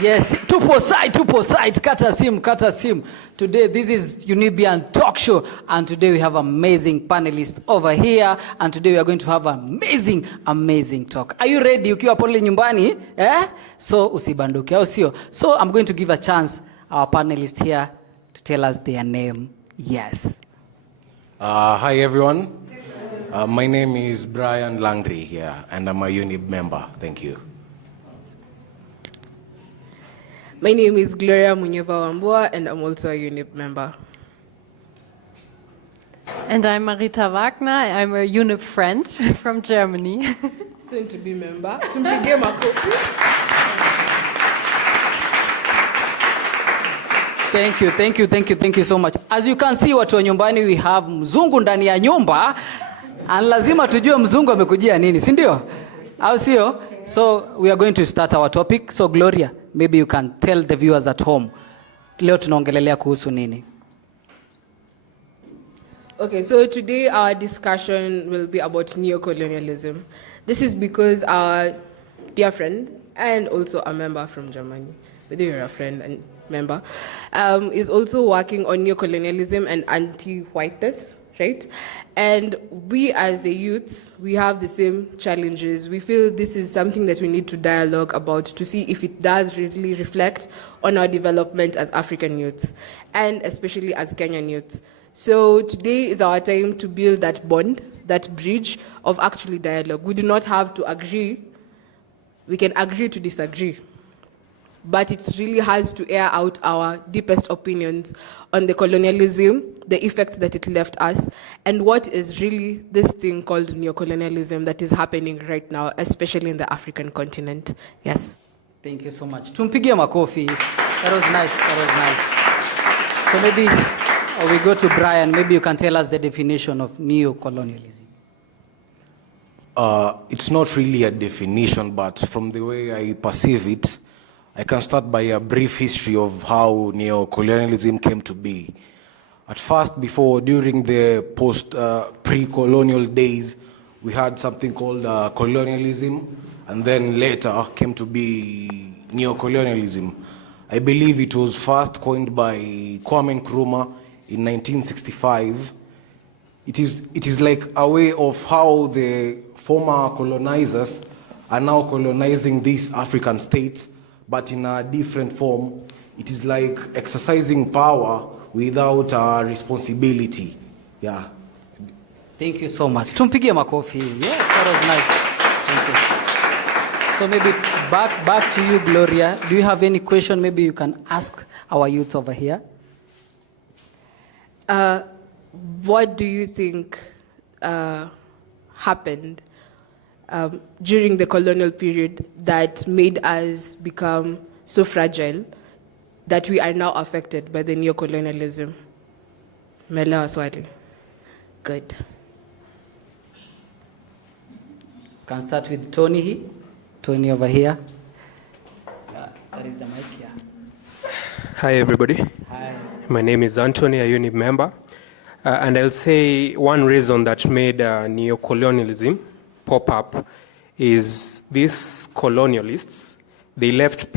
Yes, tupo side, kata sim. Today, this is Younibian talk show, and today we have amazing panelists over here, and today we are going to have amazing talk. Are you ready? Ukiwa pole nyumbani, So usibanduke, au sio? So I'm going to give a chance our panelists here to tell us their name. Yes. Hi everyone. My name is Brian Langry here, and I'm a Younib member. Thank you. My name is Gloria Munyiva, and I'm also a Younib member. And I'm Marita Wagner. I'm a Younib friend from Germany. Soon to be member. Tumpige makofi. Thank you so much. As you can see, watu wa nyumbani, we have mzungu ndani ya nyumba, and lazima tujue mzungu amekujia nini, si ndio? Au sio? So we are going to start our topic. So Gloria, maybe you can tell the viewers at home, leo tunaongelelea kuhusu nini? Okay, so today our discussion will be about neocolonialism. This is because our dear friend, and also a member from Germany, whether you're a friend and member, is also working on neocolonialism and anti-whiteness, right? And we as the youths, we have the same challenges. We feel this is something that we need to dialogue about to see if it does really reflect on our development as African youths, and especially as Kenyan youths. So today is our time to build that bond, that bridge of actually dialogue. We do not have to agree. We can agree to disagree. But it really has to air out our deepest opinions on the colonialism, the effects that it left us, and what is really this thing called neocolonialism that is happening right now, especially in the African continent. Yes. Thank you so much. Tumpigie makofi. That was nice. So maybe we go to Brian. Maybe you can tell us the definition of neocolonialism. It's not really a definition, but from the way I perceive it, I can start by a brief history of how neocolonialism came to be. At first, during the pre-colonial days, we had something called colonialism, and then later came to be neocolonialism. I believe it was first coined by Kwame Nkrumah in 1965. It is like a way of how the former colonizers are now colonizing these African states, but in a different form. It is like exercising power without responsibility. Yeah. Thank you so much. Tumpigie makofi. Yes, that was nice. Thank you. So maybe back to you, Gloria. Do you have any question? Maybe you can ask our youth over here. What do you think happened during the colonial period that made us become so fragile that we are now affected by the neocolonialism? Melewa swali. Good. Can start with Tony. Tony over here. That is the mic, yeah. Hi everybody. Hi. My name is Anthony, a Younib member. And I'll say one reason that made neocolonialism pop up is these colonialists, they left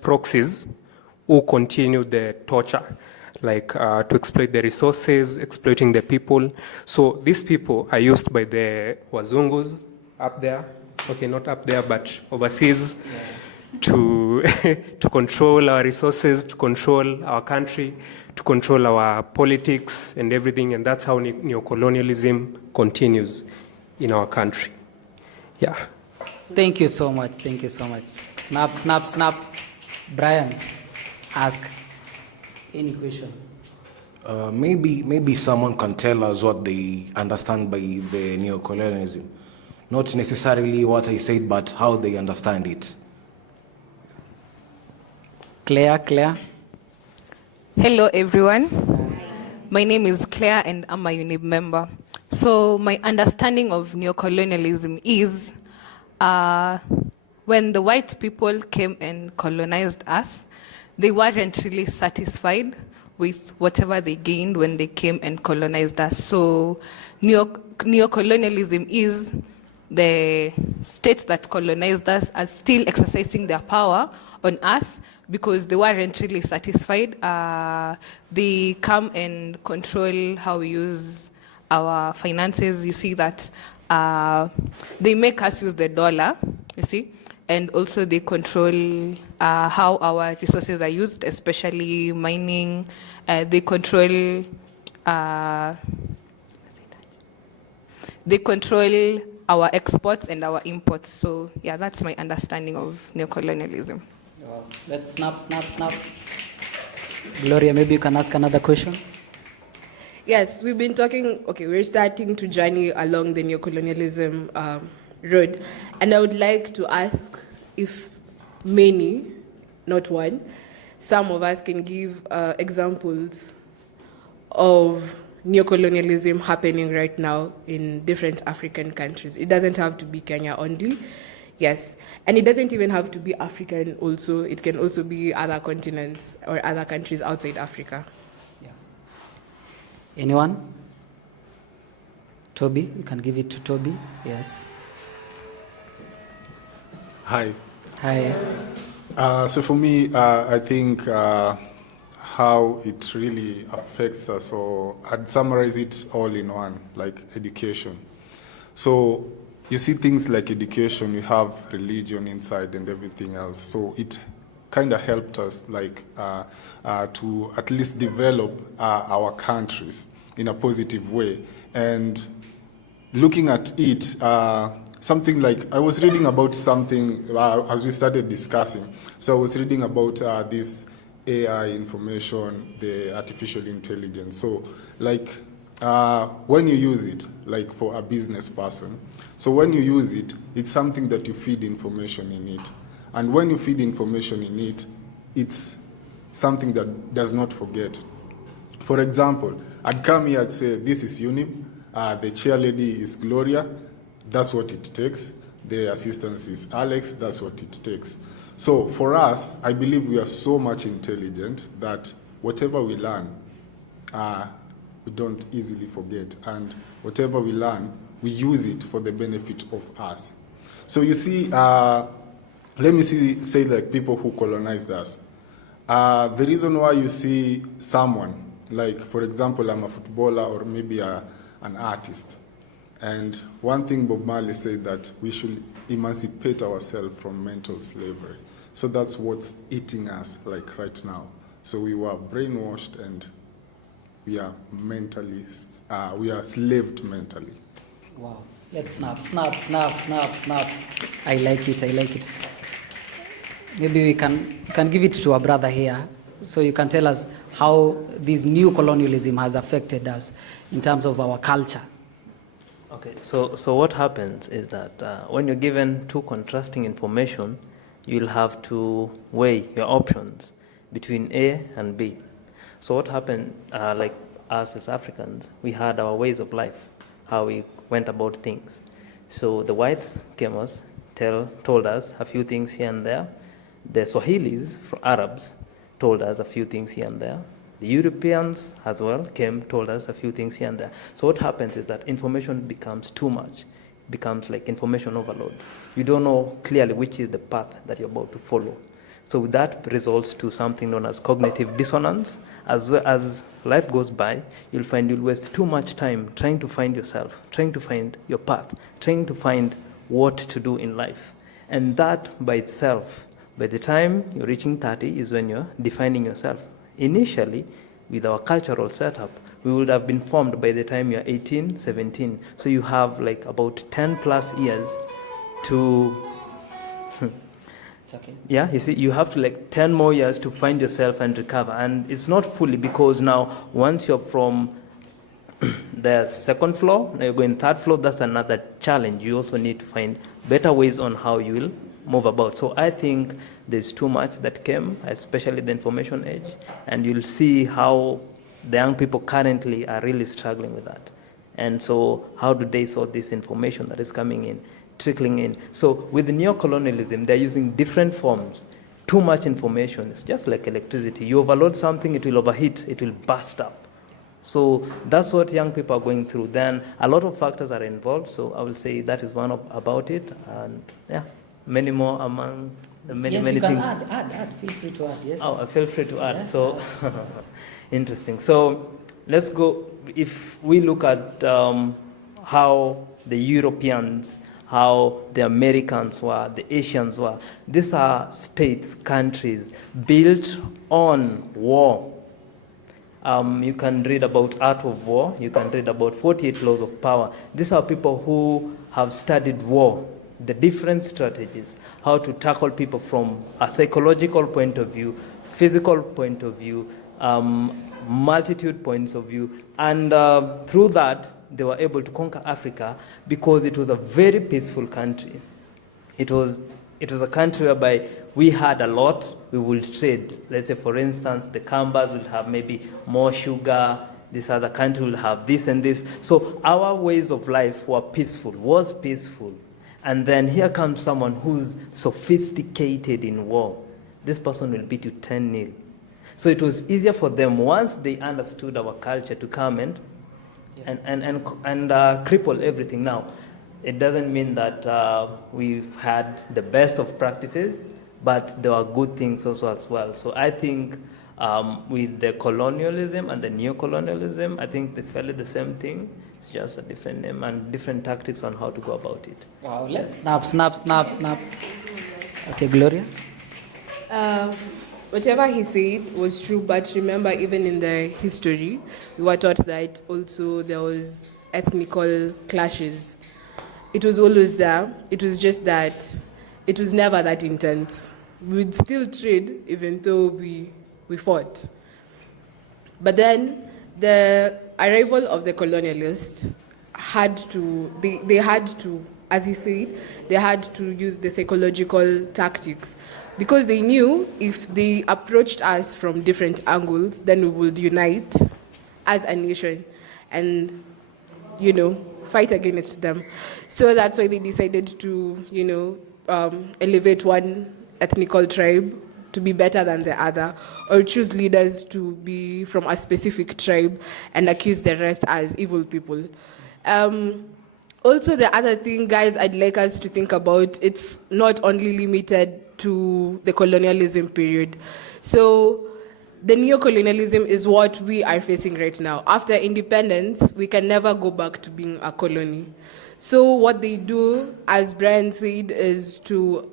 proxies who continued the torture, like to exploit the resources, exploiting the people. So these people are used by the Wazungus up there, okay, not up there, but overseas, to control our resources, to control our country, to control our politics and everything, and that's how neocolonialism continues in our country. Yeah. Thank you so much. Snap. Brian, ask any question. Maybe someone can tell us what they understand by the neocolonialism. Not necessarily what I said, but how they understand it. Claire. Hello, everyone. My name is Claire, and I'm a Younib member. So my understanding of neocolonialism is when the white people came and colonized us, they weren't really satisfied with whatever they gained when they came and colonized us. So neocolonialism is the states that colonized us are still exercising their power on us because they weren't really satisfied. They come and control how we use our finances. You see that they make us use the dollar, you see, and also they control how our resources are used, especially mining. They control our exports and our imports. So yeah, that's my understanding of neocolonialism. Wow. Let's snap. Gloria, maybe you can ask another question. Yes, we've been talking, okay, we're starting to journey along the neocolonialism road. And I would like to ask if many, not one, some of us can give examples of neocolonialism happening right now in different African countries. It doesn't have to be Kenya only. Yes, and it doesn't even have to be African also. It can also be other continents or other countries outside Africa. Yeah. Anyone? Toby, you can give it to Toby. Yes. Hi. Hi. So for me, I think how it really affects us, or I'd summarize it all in one, like education. So you see things like education, you have religion inside and everything else. So it kind of helped us like to at least develop our countries in a positive way. And looking at it, something like, I was reading about something as we started discussing. So I was reading about this AI information, the artificial intelligence. So like when you use it, like for a business person, so when you use it, it's something that you feed information in it. And when you feed information in it, it's something that does not forget. For example, I'd come here and say, this is Younib, the chair lady is Gloria, that's what it takes. The assistant is Alex, that's what it takes. So for us, I believe we are so much intelligent that whatever we learn, we don't easily forget. And whatever we learn, we use it for the benefit of us. So you see, let me say like people who colonized us. The reason why you see someone, like for example, I'm a footballer or maybe an artist. And one thing Bob Marley said that we should emancipate ourselves from mental slavery. So that's what's eating us like right now. So we were brainwashed and we are mentally, we are slaved mentally. Wow. Let's snap. I like it. Maybe we can give it to our brother here, so you can tell us how this new colonialism has affected us in terms of our culture. Okay, so what happens is that when you're given two contrasting information, you'll have to weigh your options between A and B. So what happened, like us as Africans, we had our ways of life, how we went about things. So the whites came us, told us a few things here and there. The Swahilis, Arabs, told us a few things here and there. The Europeans as well told us a few things here and there. So what happens is that information becomes too much. It becomes like information overload. You don't know clearly which is the path that you're about to follow. So that results to something known as cognitive dissonance. As well as life goes by, you'll find you'll waste too much time trying to find yourself, trying to find your path, trying to find what to do in life. And that by itself, by the time you're reaching 30 is when you're defining yourself. Initially, with our cultural setup, we would have been formed by the time you're 18, 17. So you have like about 10 plus years to, Okay. yeah, you see, you have to like 10 more years to find yourself and recover. And it's not fully, because now once you're from the second floor, now you're going third floor, that's another challenge. You also need to find better ways on how you will move about. So I think there's too much that came, especially the information age, and you'll see how the young people currently are really struggling with that. And so how do they sort this information that is coming in, trickling in? So with neocolonialism, they're using different forms. Too much information, it's just like electricity. You overload something, it will overheat, it will burst up. So that's what young people are going through. Then a lot of factors are involved. So I will say that is one about it. And yeah, many more among the many, yes, many you can things. Add. Feel free to add, yes. Oh, feel free to add. Yes. So interesting. So let's go. If we look at how the Europeans, how the Americans were, the Asians were, these are states, countries built on war. You can read about Art of War. You can read about 48 Laws of Power. These are people who have studied war, the different strategies, how to tackle people from a psychological point of view, physical point of view, multitude points of view. And through that, they were able to conquer Africa because it was a very peaceful country. It was a country whereby we had a lot, we will trade. Let's say, for instance, the Kambas will have maybe more sugar, this other country will have this and this. So our ways of life were peaceful, was peaceful. And then here comes someone who's sophisticated in war. This person will beat you 10-0. So it was easier for them once they understood our culture to come and cripple everything. Now, it doesn't mean that we've had the best of practices, but there are good things also as well. So I think with the colonialism and the neocolonialism, I think they fairly the same thing. It's just a different name and different tactics on how to go about it. Wow, let's snap. Okay, Gloria? Whatever he said was true, but remember, even in the history, we were taught that also there was ethnical clashes. It was always there. It was just that it was never that intense. We'd still trade even though we fought. But then the arrival of the colonialists they had to, as he said, they had to use the psychological tactics because they knew if they approached us from different angles, then we would unite as a nation and, fight against them. So that's why they decided to, elevate one ethnical tribe to be better than the other, or choose leaders to be from a specific tribe and accuse the rest as evil people. Also, the other thing, guys, I'd like us to think about, it's not only limited to the colonialism period. So the neocolonialism is what we are facing right now. After independence, we can never go back to being a colony. So what they do, as Brian said, is to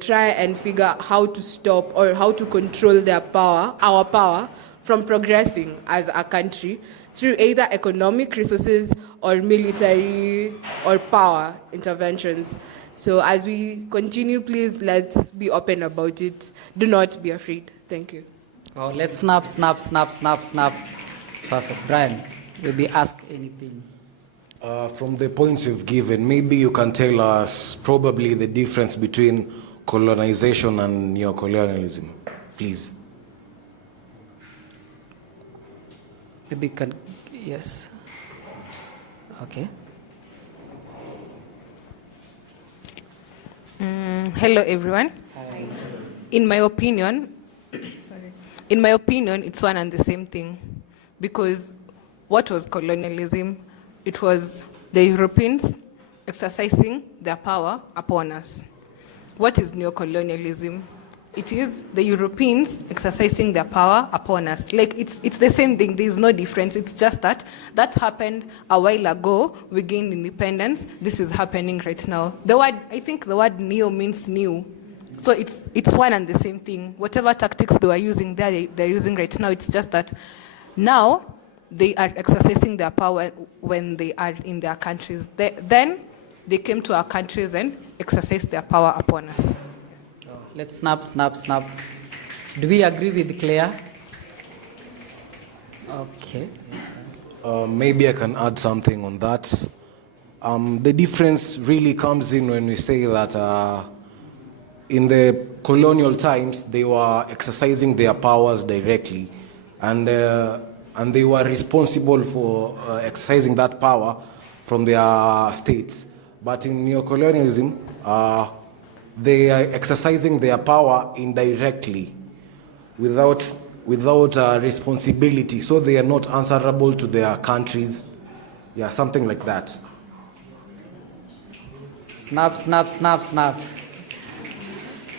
try and figure out how to stop or how to control our power from progressing as a country through either economic resources or military or power interventions. So as we continue, please, let's be open about it. Do not be afraid. Thank you. Oh, let's snap. Perfect. Brian, maybe ask anything. From the points you've given, maybe you can tell us probably the difference between colonization and neocolonialism, please. Maybe yes. Okay. Hello, everyone. Hi. In my opinion, it's one and the same thing. Because what was colonialism? It was the Europeans exercising their power upon us. What is neocolonialism? It is the Europeans exercising their power upon us. Like, it's the same thing. There is no difference. It's just that happened a while ago. We gained independence. This is happening right now. I think the word neo means new. So it's one and the same thing. Whatever tactics they were using there, they're using right now. It's just that now they are exercising their power when they are in their countries. Then they came to our countries and exercised their power upon us. Let's snap. Do we agree with Claire? Okay. Maybe I can add something on that. The difference really comes in when we say that in the colonial times, they were exercising their powers directly, and they were responsible for exercising that power from their states. But in neocolonialism, they are exercising their power indirectly, without without responsibility, so they are not answerable to their countries. Yeah, something like that. Snap, snap, snap, snap.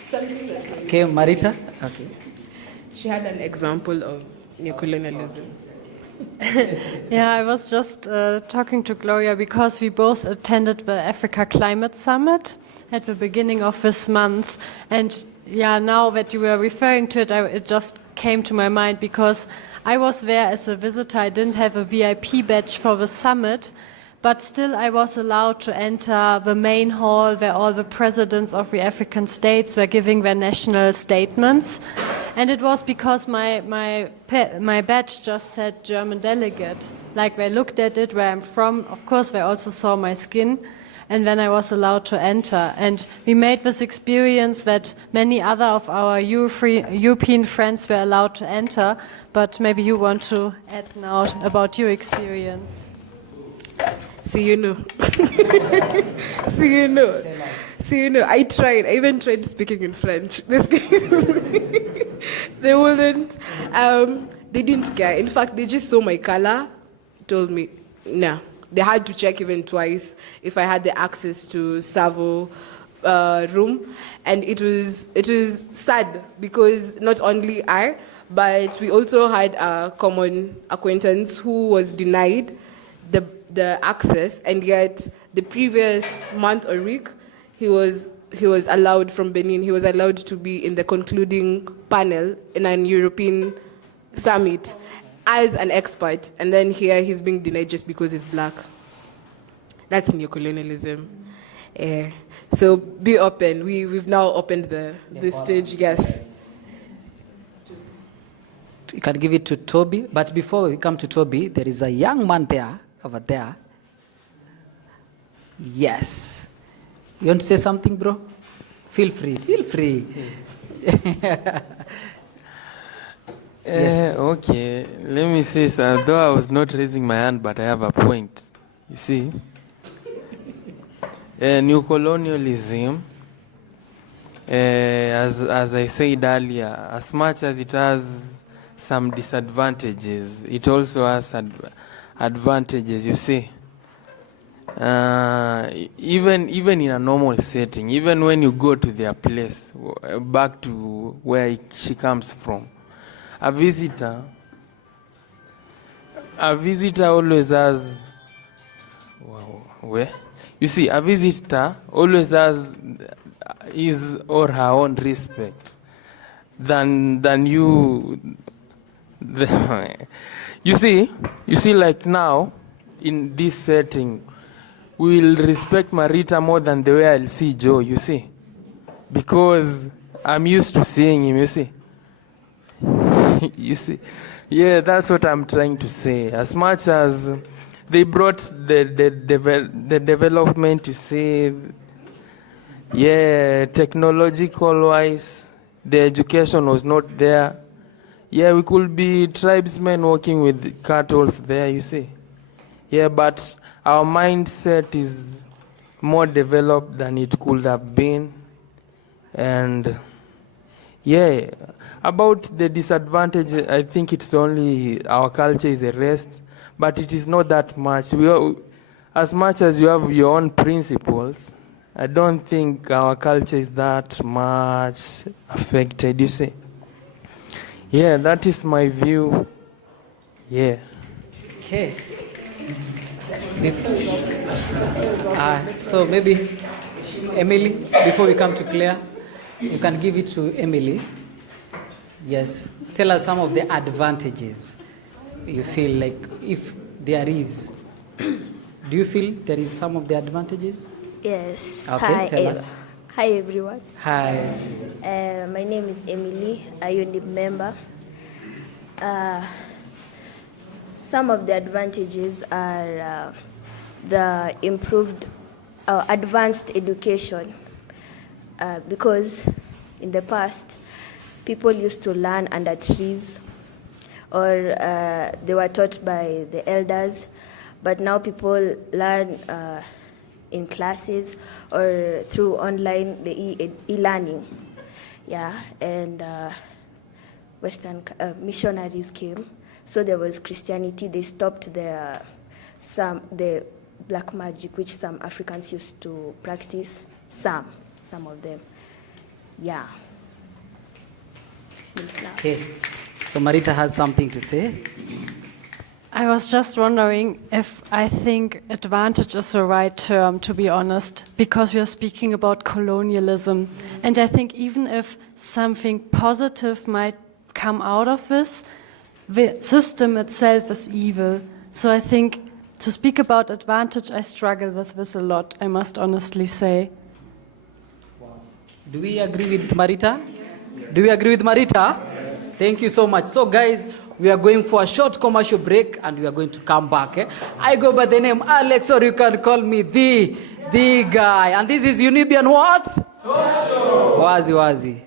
Something like that. Okay, Marita. Okay. She had an example of neocolonialism. Yeah, I was just talking to Gloria because we both attended the Africa Climate Summit at the beginning of this month. And yeah, now that you were referring to it, it just came to my mind because I was there as a visitor. I didn't have a VIP badge for the summit, but still I was allowed to enter the main hall where all the presidents of the African states were giving their national statements. And it was because my badge just said German delegate. Like they looked at it where I'm from. Of course, they also saw my skin. And then I was allowed to enter. And we made this experience that many other of our European friends were allowed to enter. But maybe you want to add now about your experience. See, you know. See, you know. See, you know, I even tried speaking in French. This they wouldn't, they didn't care. In fact, they just saw my color, told me, nah. They had to check even twice if I had the access to Savo room. And it was sad because not only I, but we also had a common acquaintance who was denied the access, and yet the previous month or week, he was allowed from Benin. He was allowed to be in the concluding panel in an European summit as an expert, and then here he's being denied just because he's black. That's neocolonialism. So be open. We've now opened the stage. Yes. You can give it to Toby, but before we come to Toby, there is a young man there, over there. Yes. You want to say something, bro? Feel free, feel free. Yes. Okay, let me say, so, though I was not raising my hand, but I have a point. You see, neocolonialism, as I said earlier, as much as it has some disadvantages, it also has advantages, you see. Even in a normal setting, even when you go to their place, back to where she comes from, a visitor always has, you see, a visitor always has his or her own respect than you. You see, like now, in this setting, we will respect Marita more than the way I'll see Joe, you see. Because I'm used to seeing him, you see. You see. Yeah, that's what I'm trying to say. As much as they brought the development to say, yeah, technological-wise, the education was not there. Yeah, we could be tribesmen working with cattle there, you see. Yeah, but our mindset is more developed than it could have been. And yeah, about the disadvantage, I think it's only our culture is erased, but it is not that much. As much as you have your own principles, I don't think our culture is that much affected, you see. Yeah, that is my view. Yeah. Okay. So maybe Emily, before we come to Claire, you can give it to Emily. Yes. Tell us some of the advantages you feel like, if there is. Do you feel there is some of the advantages? Yes. Okay, Hi, tell us. Hi, everyone. Hi. My name is Emily, a Younib member. Some of the advantages are the improved, advanced education, because in the past, people used to learn under trees, or they were taught by the elders, but now people learn in classes or through online, the e-learning. Yeah, and Western missionaries came. So there was Christianity. They stopped the black magic, which some Africans used to practice. Some of them. Yeah. Okay. So Marita has something to say. I was just wondering if I think advantage is the right term, to be honest, because we are speaking about colonialism. And I think even if something positive might come out of this, the system itself is evil. So I think to speak about advantage, I struggle with this a lot, I must honestly say. Do we agree with Marita? Do we agree with Marita? Thank you so much. So guys, we are going for a short commercial break and we are going to come back. I go by the name Alex, or you can call me the guy. And this is Younibian what? Wazi wazi.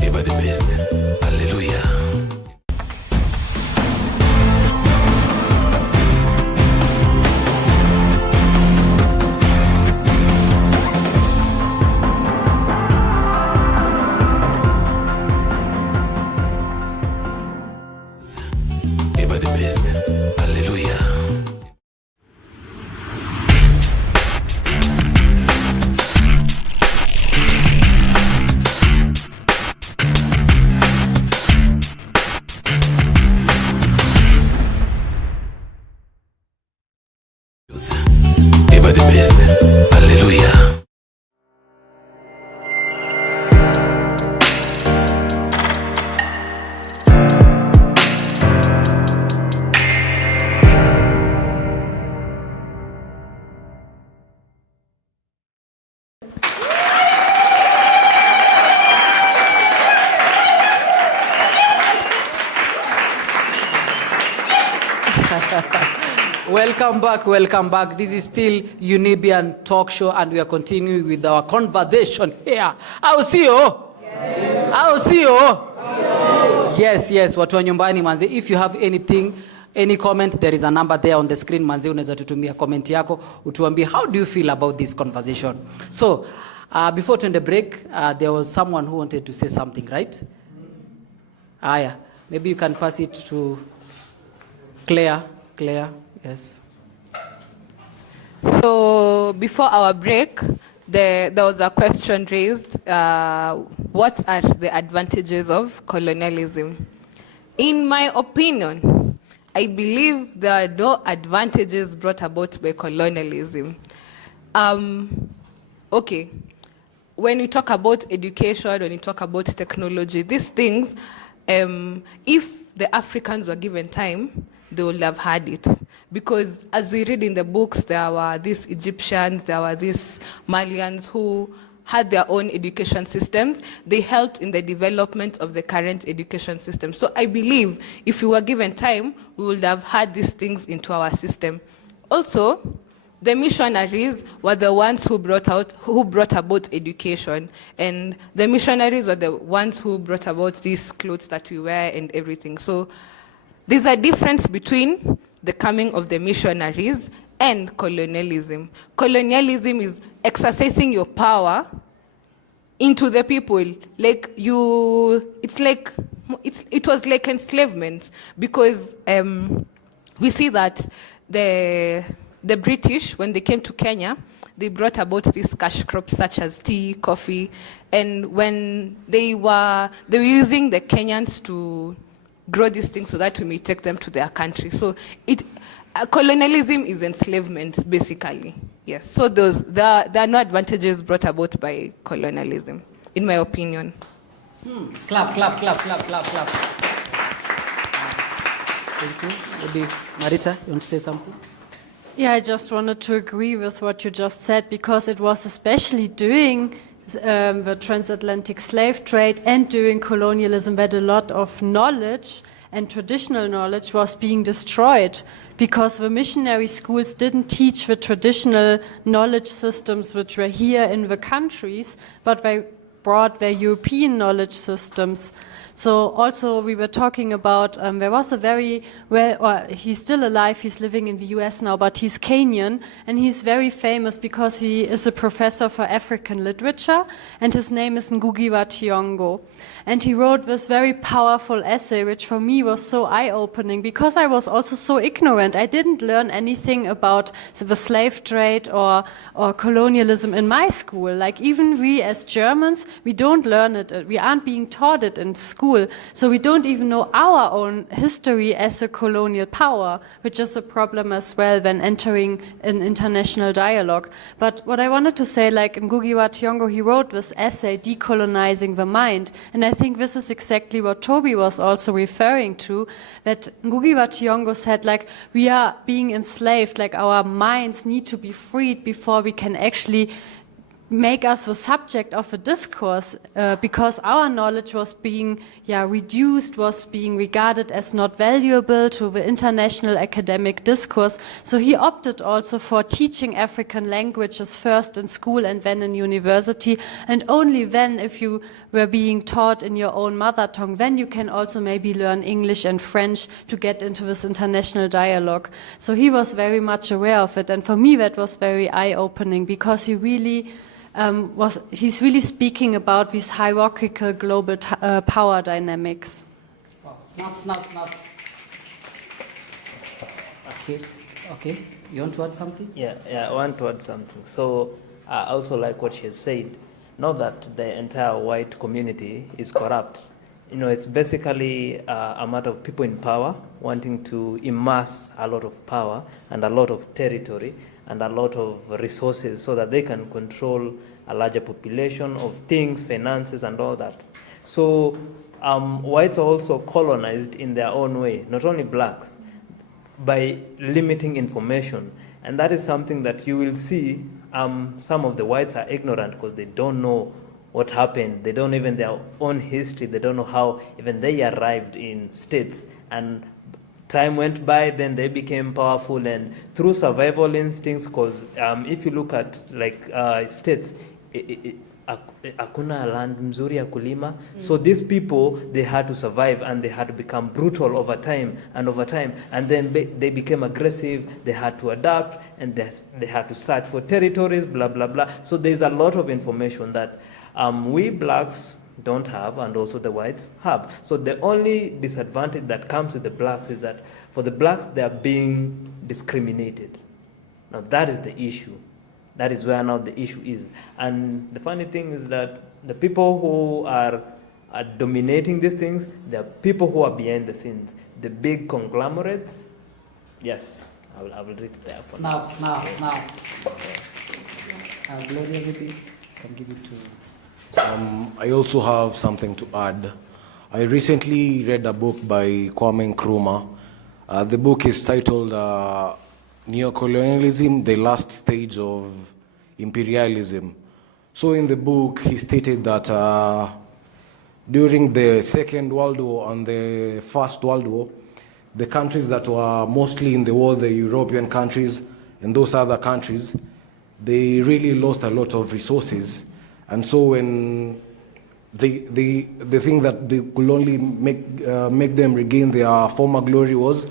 Ever the best. Hallelujah. Ever the best. Hallelujah. Ever the best. Hallelujah. Welcome back. This is still Younibian talk show and we are continuing with our conversation here. Au sio? Yes. Au sio? Yes. Watu wa nyumbani manze, if you have anything, any comment, there is a number there on the screen manze, unaweza tutumia comment yako, utuambie how do you feel about this conversation. So, before to the break, there was someone who wanted to say something, right? Aya, maybe you can pass it to Claire, yes. So before our break, there was a question raised. What are the advantages of colonialism? In my opinion, I believe there are no advantages brought about by colonialism. Okay, when we talk about education, when we talk about technology, these things, if the Africans were given time, they would have had it. Because as we read in the books, there were these Egyptians, there were these Malians who had their own education systems. They helped in the development of the current education system. So I believe if we were given time, we would have had these things into our system. Also, the missionaries were the ones who brought about education, and the missionaries were the ones who brought about these clothes that we wear and everything. So there's a difference between the coming of the missionaries and colonialism. Colonialism is exercising your power into the people. Like it was like enslavement, because we see that the British, when they came to Kenya, they brought about these cash crops such as tea, coffee, and when they were using the Kenyans to grow these things so that we may take them to their country. So colonialism is enslavement, basically. Yes. So there are no advantages brought about by colonialism, in my opinion. Clap. Thank you. Marita, you want to say something? Yeah, I just wanted to agree with what you just said, because it was especially during the transatlantic slave trade and during colonialism that a lot of knowledge and traditional knowledge was being destroyed, because the missionary schools didn't teach the traditional knowledge systems which were here in the countries, but they brought their European knowledge systems. So also we were talking about, there was a very, he's still alive, he's living in the US now, but he's Kenyan, and he's very famous because he is a professor for African literature, and his name is Ngugi wa Thiong'o. And he wrote this very powerful essay, which for me was so eye-opening, because I was also so ignorant. I didn't learn anything about the slave trade or colonialism in my school. Like even we as Germans, we don't learn it. We aren't being taught it in school. So we don't even know our own history as a colonial power, which is a problem as well when entering an international dialogue. But what I wanted to say, like Ngugi wa Thiong'o, he wrote this essay, Decolonizing the Mind. And I think this is exactly what Toby was also referring to, that Ngugi wa Thiong'o said, like, we are being enslaved, like our minds need to be freed before we can actually make us the subject of a discourse, because our knowledge was being reduced, was being regarded as not valuable to the international academic discourse. So he opted also for teaching African languages first in school and then in university, and only then, if you were being taught in your own mother tongue, then you can also maybe learn English and French to get into this international dialogue. So he was very much aware of it, and for me that was very eye-opening, because he really he's really speaking about these hierarchical global power dynamics. Wow. Snap. Okay. You want to add something? Yeah, I want to add something. So I also like what she has said. Not that the entire white community is corrupt. It's basically a matter of people in power wanting to amass a lot of power and a lot of territory and a lot of resources so that they can control a larger population of things, finances, and all that. So whites are also colonized in their own way, not only blacks, by limiting information. And that is something that you will see some of the whites are ignorant because they don't know what happened. They don't even their own history. They don't know how even they arrived in states. And time went by, then they became powerful, and through survival instincts, because if you look at like states, hakuna land mzuri ya kulima. So these people, they had to survive, and they had to become brutal over time, and then they became aggressive. They had to adapt, and they had to search for territories, blah blah blah. So there's a lot of information that we blacks don't have, and also the whites have. So the only disadvantage that comes with the blacks is that for the blacks, they are being discriminated. Now that is the issue. That is where now the issue is. And the funny thing is that the people who are dominating these things, they are people who are behind the scenes. The big conglomerates, yes, I will reach there for now. Snap. Gloria, maybe can give it to... I also have something to add. I recently read a book by Kwame Nkrumah. The book is titled Neocolonialism, the Last Stage of Imperialism. So in the book, he stated that during the Second World War and the First World War, the countries that were mostly in the war, the European countries and those other countries, they really lost a lot of resources. And so when the thing that they could only make them regain their former glory was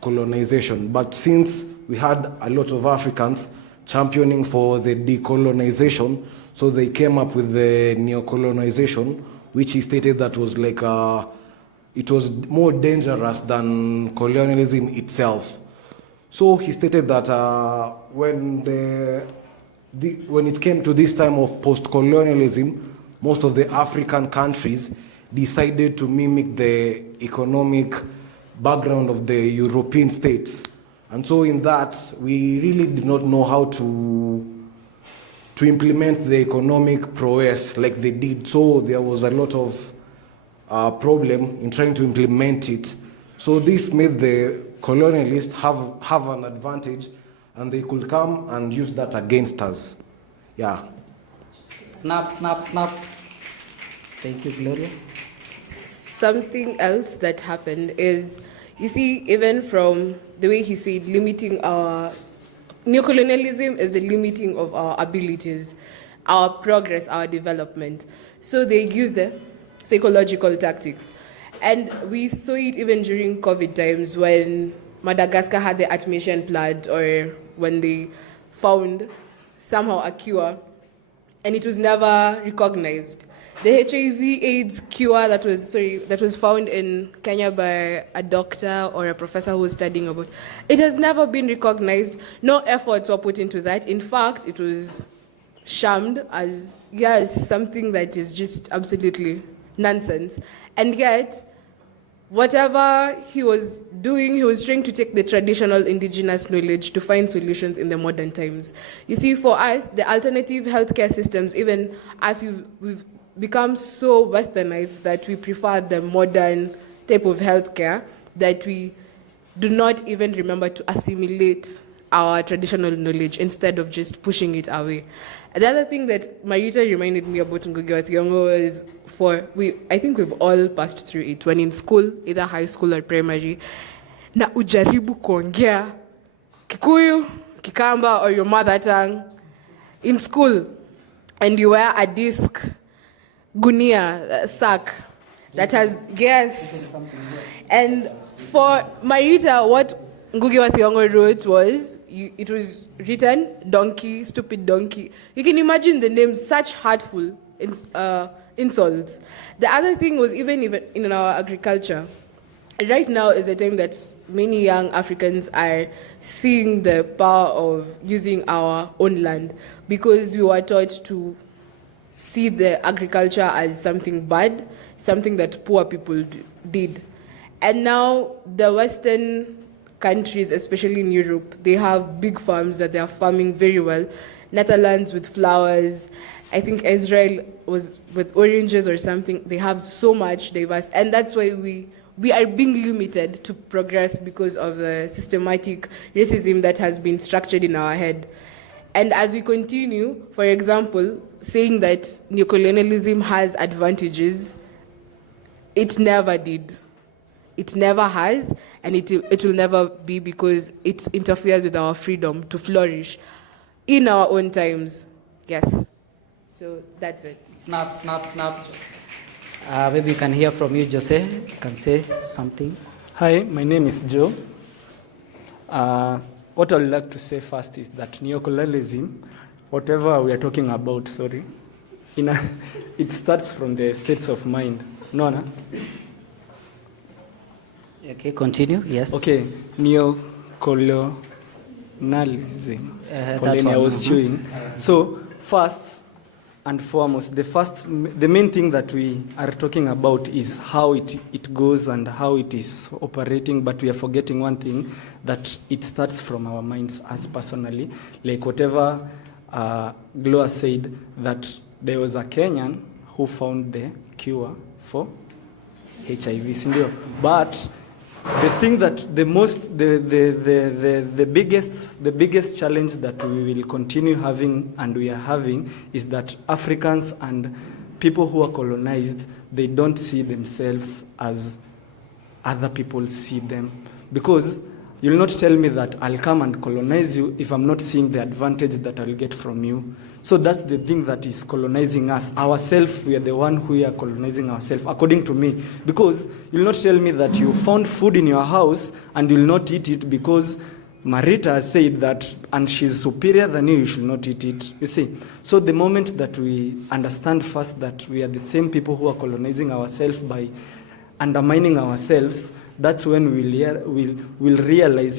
colonization. But since we had a lot of Africans championing for the decolonization, so they came up with the neocolonization, which he stated that was like it was more dangerous than colonialism itself. So he stated that when it came to this time of post-colonialism, most of the African countries decided to mimic the economic background of the European states. And so in that, we really did not know how to implement the economic prowess like they did. So there was a lot of problem in trying to implement it. So this made the colonialists have an advantage, and they could come and use that against us. Yeah. Snap. Thank you, Gloria. Something else that happened is, you see, even from the way he said, limiting our neocolonialism is the limiting of our abilities. our progress, our development. So they use the psychological tactics. And we saw it even during COVID times when Madagascar had the admission plant, or when they found somehow a cure, and it was never recognized. The HIV/AIDS cure that was found in Kenya by a doctor or a professor who was studying about it has never been recognized. No efforts were put into that. In fact, it was shammed as something that is just absolutely nonsense. And yet, whatever he was doing, he was trying to take the traditional indigenous knowledge to find solutions in the modern times. You see, for us, the alternative healthcare systems, even as we've become so westernized that we prefer the modern type of healthcare, that we do not even remember to assimilate our traditional knowledge instead of just pushing it away. The other thing that Marita reminded me about Ngugi wa Thiong'o is I think we've all passed through it when in school, either high school or primary, na ujaribu kuongea Kikuyu, Kikamba, or your mother tongue in school, and you wear a disc, gunia, sack that has and for Marita, what Ngugi wa Thiong'o wrote was, it was written, donkey, stupid donkey. You can imagine the name, such hurtful insults. The other thing was even in our agriculture. Right now is a time that many young Africans are seeing the power of using our own land, because we were taught to see the agriculture as something bad, something that poor people did. And now the Western countries, especially in Europe, they have big farms that they are farming very well. Netherlands with flowers. I think Israel was with oranges or something. They have so much diverse, and that's why we are being limited to progress because of the systematic racism that has been structured in our head. And as we continue, for example, saying that neocolonialism has advantages, it never did. It never has, and it will never be, because it interferes with our freedom to flourish in our own times. Yes. So that's it. Snap, snap, snap. Maybe we can hear from you, Jose. You can say something. Hi, my name is Joe. What I would like to say first is that neocolonialism, whatever we are talking about, it starts from the states of mind. No? Okay, continue. Yes. Okay, neocolonialism. I was chewing. So, first and foremost, the main thing that we are talking about is how it goes and how it is operating, but we are forgetting one thing, that it starts from our minds as personally. Like whatever Gloria said, that there was a Kenyan who found the cure for HIV, sindio? But the thing that the biggest challenge that we will continue having, and we are having, is that Africans and people who are colonized, they don't see themselves as other people see them. Because you'll not tell me that I'll come and colonize you if I'm not seeing the advantage that I'll get from you. So that's the thing that is colonizing us. Ourselves, we are the one who are colonizing ourselves, according to me. Because you'll not tell me that you found food in your house and you'll not eat it because Marita said that, and she's superior than you should not eat it. You see? So the moment that we understand first that we are the same people who are colonizing ourselves by undermining ourselves, that's when we'll realize,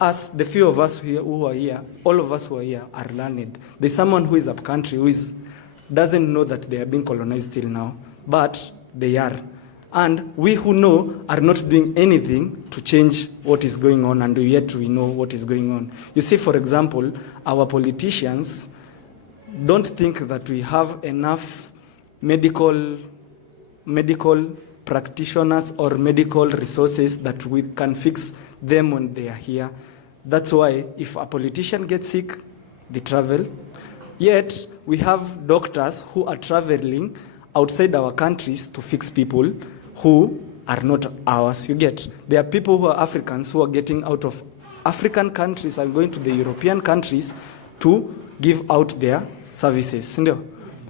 us, the few of us who are here, all of us who are here are learned. There's someone who is up country who doesn't know that they are being colonized till now, but they are. And we who know are not doing anything to change what is going on, and yet we know what is going on. You see, for example, our politicians don't think that we have enough medical practitioners or medical resources that we can fix them when they are here. That's why if a politician gets sick, they travel. Yet we have doctors who are traveling outside our countries to fix people who are not ours. You get? There are people who are Africans who are getting out of African countries and going to the European countries to give out their services,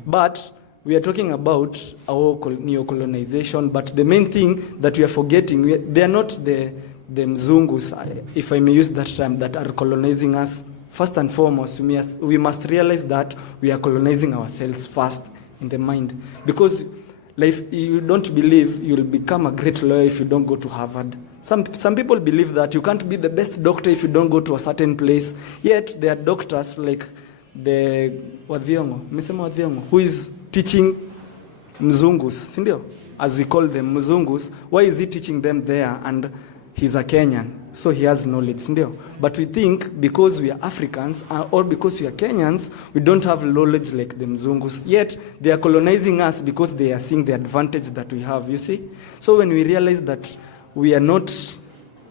but we are talking about our neo-colonization, but the main thing that we are forgetting, they are not the Mzungus, if I may use that term, that are colonizing us. First and foremost, we must realize that we are colonizing ourselves first in the mind. Because like, you don't believe you'll become a great lawyer if you don't go to Harvard. Some people believe that you can't be the best doctor if you don't go to a certain place. Yet there are doctors like the Wadhiongo, who is teaching Mzungus, sindio? As we call them, Mzungus. Why is he teaching them there? And he's a Kenyan, so he has knowledge, sindio? But we think because we are Africans or because we are Kenyans, we don't have knowledge like the Mzungus. Yet they are colonizing us because they are seeing the advantage that we have, you see? So when we realize that we are not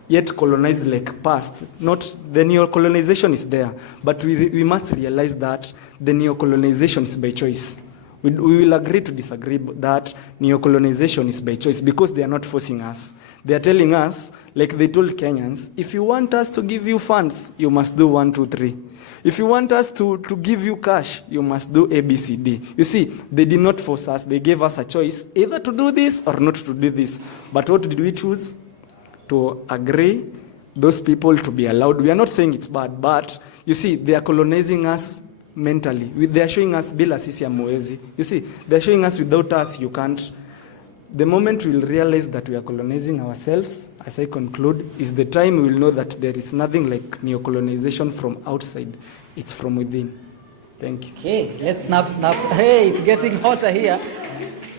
yet colonized like past, not the neo-colonization is there, but we must realize that the neo-colonization is by choice. We will agree to disagree that neo-colonization is by choice because they are not forcing us. They are telling us, like they told Kenyans, if you want us to give you funds, you must do 1, 2, 3. If you want us to give you cash, you must do A, B, C, D. You see, they did not force us. They gave us a choice, either to do this or not to do this. But what did we choose? To agree those people to be allowed. We are not saying it's bad, but you see, they are colonizing us mentally. They are showing us, bila sisi hamwezi. You see, they are showing us, without us, you can't. The moment we'll realize that we are colonizing ourselves, as I conclude, is the time we'll know that there is nothing like neo-colonization from outside. It's from within. Thank you. Okay, let's snap. Hey, it's getting hotter here.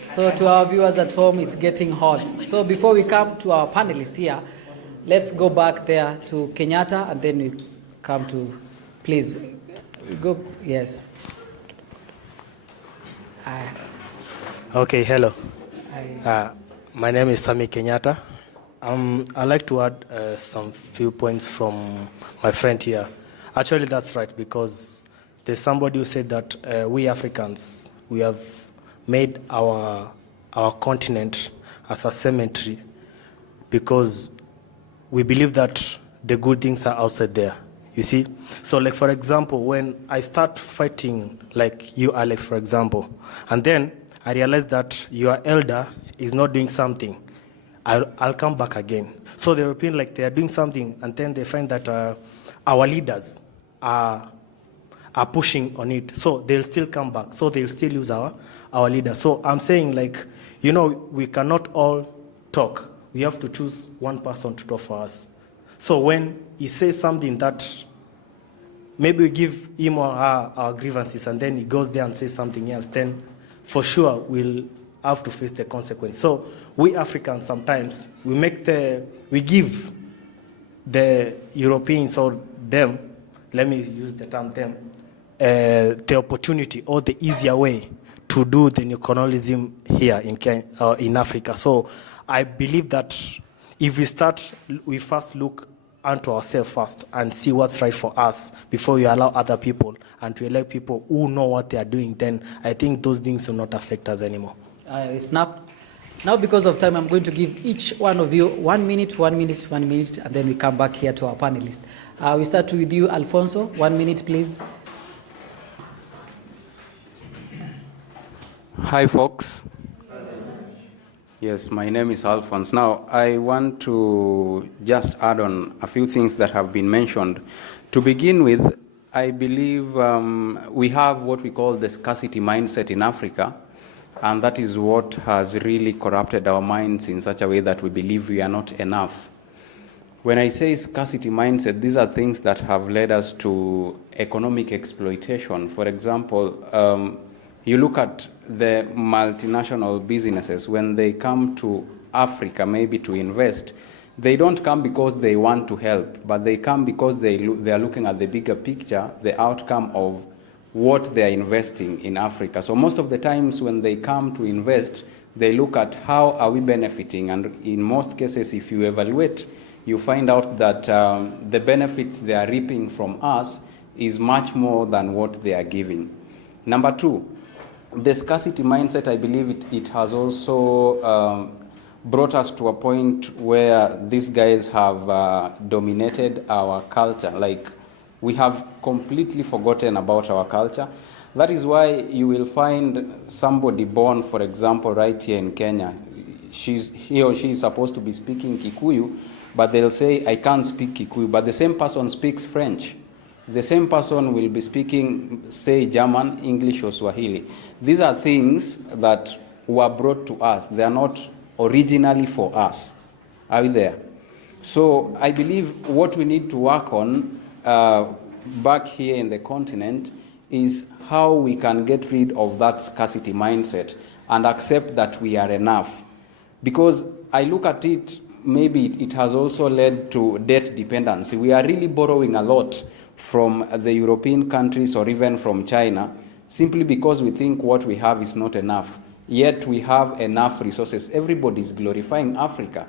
So to our viewers at home, it's getting hot. So before we come to our panelists here, let's go back there to Kenyatta, and then we come to, please, go, yes. Okay, hello. My name is Sami Kenyatta. I'd like to add some few points from my friend here. Actually, that's right, because there's somebody who said that we Africans, we have made our continent as a cemetery because we believe that the good things are outside there, you see? So like, for example, when I start fighting, like you, Alex, for example, and then I realize that your elder is not doing something, I'll come back again. So the European, like, they are doing something, and then they find that our leaders are pushing on it. So they'll still come back. So they'll still use our leaders. So I'm saying, like, you know, we cannot all talk. We have to choose one person to talk for us. So when he says something that maybe we give him or her our grievances, and then he goes there and says something else, then for sure we'll have to face the consequence. So we Africans sometimes, we give the Europeans or them, let me use the term them, the opportunity or the easier way to do the neocolonialism here in Africa. So I believe that if we first look unto ourselves first and see what's right for us before we allow other people and to elect people who know what they are doing, then I think those things will not affect us anymore. Snap. Now, because of time, I'm going to give each one of you 1 minute, 1 minute, 1 minute, and then we come back here to our panelists. We start with you, Alfonso. 1 minute, please. Hi, folks. Yes, my name is Alphonse. Now, I want to just add on a few things that have been mentioned. To begin with, I believe we have what we call the scarcity mindset in Africa, and that is what has really corrupted our minds in such a way that we believe we are not enough. When I say scarcity mindset, these are things that have led us to economic exploitation. For example, you look at the multinational businesses, when they come to Africa maybe to invest, they don't come because they want to help, but they come because they are looking at the bigger picture, the outcome of what they are investing in Africa. So most of the times when they come to invest, they look at how are we benefiting, and in most cases, if you evaluate, you find out that the benefits they are reaping from us is much more than what they are giving. Number two, the scarcity mindset, I believe it has also brought us to a point where these guys have dominated our culture. Like, we have completely forgotten about our culture. That is why you will find somebody born, for example, right here in Kenya. He or she is supposed to be speaking Kikuyu, but they'll say, I can't speak Kikuyu, but the same person speaks French. The same person will be speaking, say, German, English, or Swahili. These are things that were brought to us. They are not originally for us. Are we there? So I believe what we need to work on back here in the continent is how we can get rid of that scarcity mindset and accept that we are enough. Because I look at it, maybe it has also led to debt dependency. We are really borrowing a lot from the European countries or even from China, simply because we think what we have is not enough. Yet we have enough resources. Everybody is glorifying Africa.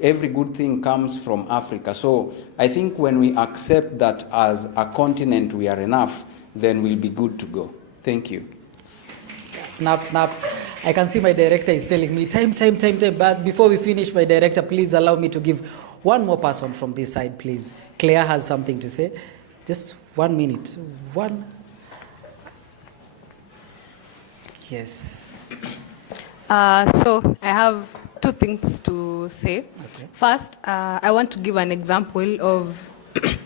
Every good thing comes from Africa. So I think when we accept that as a continent we are enough, then we'll be good to go. Thank you. Snap, snap. I can see my director is telling me, time. But before we finish, my director, please allow me to give one more person from this side, please. Claire has something to say. Just 1 minute. One. Yes. So I have two things to say. Okay. First, I want to give an example of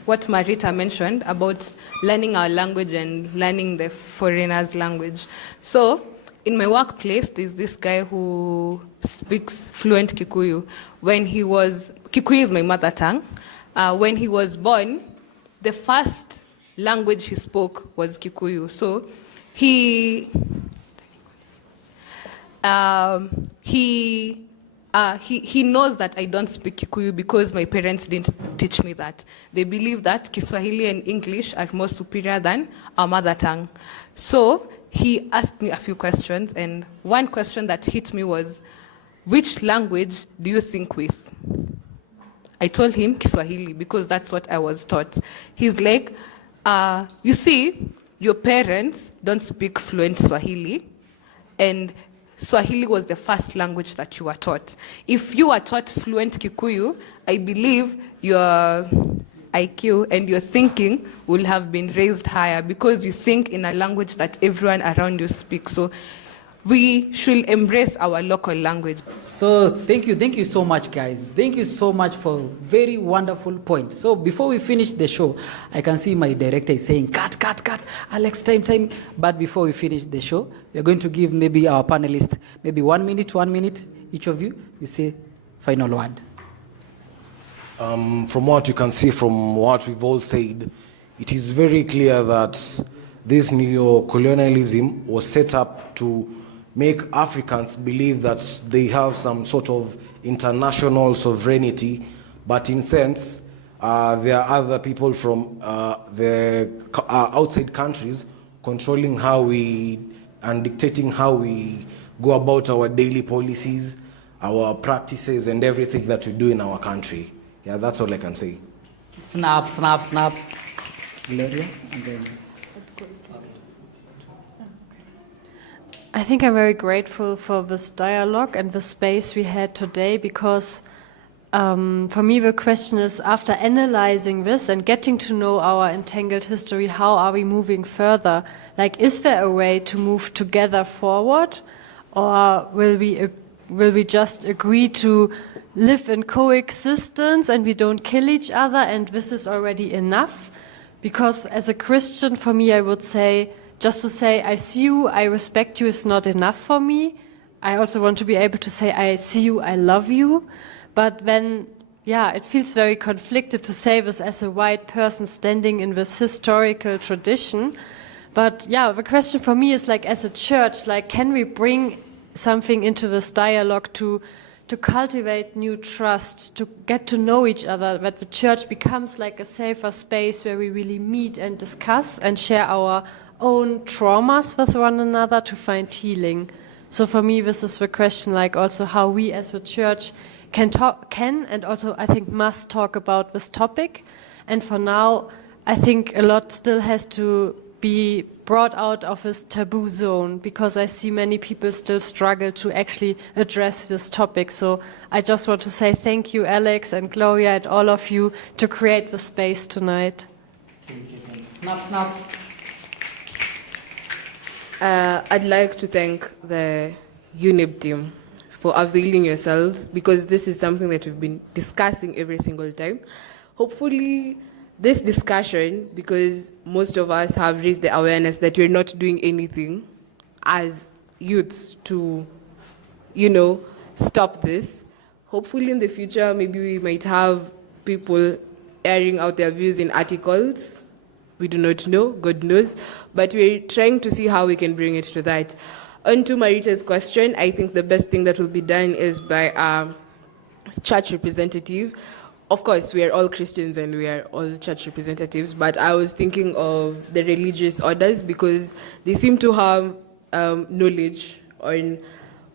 what Marita mentioned about learning our language and learning the foreigner's language. So in my workplace, there's this guy who speaks fluent Kikuyu. Kikuyu is my mother tongue. When he was born, the first language he spoke was Kikuyu. So he knows that I don't speak Kikuyu because my parents didn't teach me that. They believe that Kiswahili and English are more superior than our mother tongue. So he asked me a few questions, and one question that hit me was, which language do you think with? I told him Kiswahili because that's what I was taught. He's like, you see, your parents don't speak fluent Swahili, and Swahili was the first language that you were taught. If you were taught fluent Kikuyu, I believe your IQ and your thinking will have been raised higher because you think in a language that everyone around you speaks. So we should embrace our local language. So thank you so much, guys. Thank you so much for very wonderful points. So before we finish the show, I can see my director is saying, cut. Alex, time. But before we finish the show, we're going to give maybe our panelists maybe 1 minute, each of you say final word. From what you can see, from what we've all said, it is very clear that this neocolonialism was set up to make Africans believe that they have some sort of international sovereignty, but in sense, there are other people from the outside countries controlling how we and dictating how we go about our daily policies, our practices, and everything that we do in our country. Yeah, that's all I can say. Snap. Gloria, and then... I think I'm very grateful for this dialogue and the space we had today because for me the question is, after analyzing this and getting to know our entangled history, how are we moving further? Like, is there a way to move together forward, or will we just agree to live in coexistence and we don't kill each other and this is already enough? Because as a Christian, for me, I would say, just to say, I see you, I respect you is not enough for me. I also want to be able to say, I see you, I love you. But then, it feels very conflicted to say this as a white person standing in this historical tradition. But the question for me is, like, as a church, like, can we bring something into this dialogue to cultivate new trust, to get to know each other, that the church becomes like a safer space where we really meet and discuss and share our own traumas with one another to find healing. So for me, this is the question, like, also how we as a church can and also I think must talk about this topic. And for now, I think a lot still has to be brought out of this taboo zone, because I see many people still struggle to actually address this topic. So I just want to say thank you, Alex and Gloria, and all of you to create the space tonight. Thank you. Snap. I'd like to thank the Younib team for availing yourselves, because this is something that we've been discussing every single time. Hopefully, this discussion, because most of us have raised the awareness that we're not doing anything as youths to, stop this. Hopefully in the future, maybe we might have people airing out their views in articles. We do not know, God knows. But we're trying to see how we can bring it to that. On to Marita's question, I think the best thing that will be done is by a church representative. Of course, we are all Christians and we are all church representatives, but I was thinking of the religious orders, because they seem to have knowledge on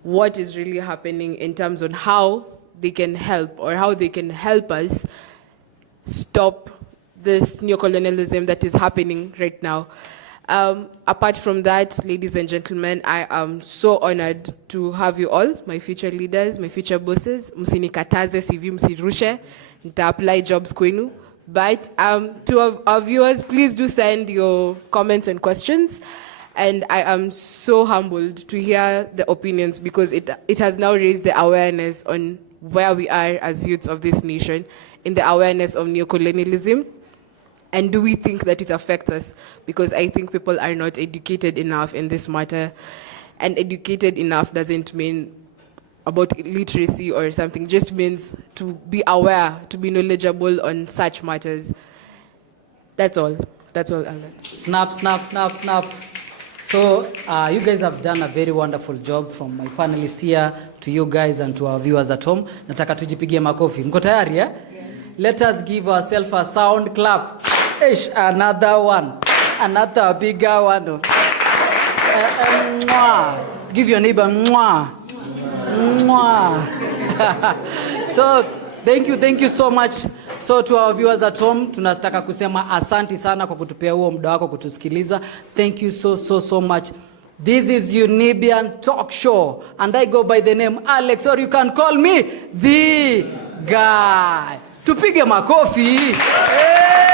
what is really happening in terms of how they can help, or how they can help us stop this neocolonialism that is happening right now. Apart from that, ladies and gentlemen, I am so honored to have you all, my future leaders, my future bosses. Msinikataze CV msirushe, nita apply jobs kwenu. But to our viewers, please do send your comments and questions. And I am so humbled to hear the opinions, because it has now raised the awareness on where we are as youths of this nation, in the awareness of neocolonialism. And do we think that it affects us? Because I think people are not educated enough in this matter. And educated enough doesn't mean about literacy or something, it just means to be aware, to be knowledgeable on such matters. That's all. That's all, Alan. Snap, snap, snap, snap. So you guys have done a very wonderful job, from my panelists here to you guys and to our viewers at home. Nataka tujipigie makofi. Mko tayari, eh? Yes. Let us give ourselves a sound clap. Ish, another one. Another bigger one. Give your neighbor mwah. Mwah. So thank you so much. So to our viewers at home, tunataka kusema asanti sana kwa kutupea huo muda wako kutusikiliza. Thank you so much. This is Younibian Talk Show, and I go by the name Alex, or you can call me the guy. Tupige makofi. Hey!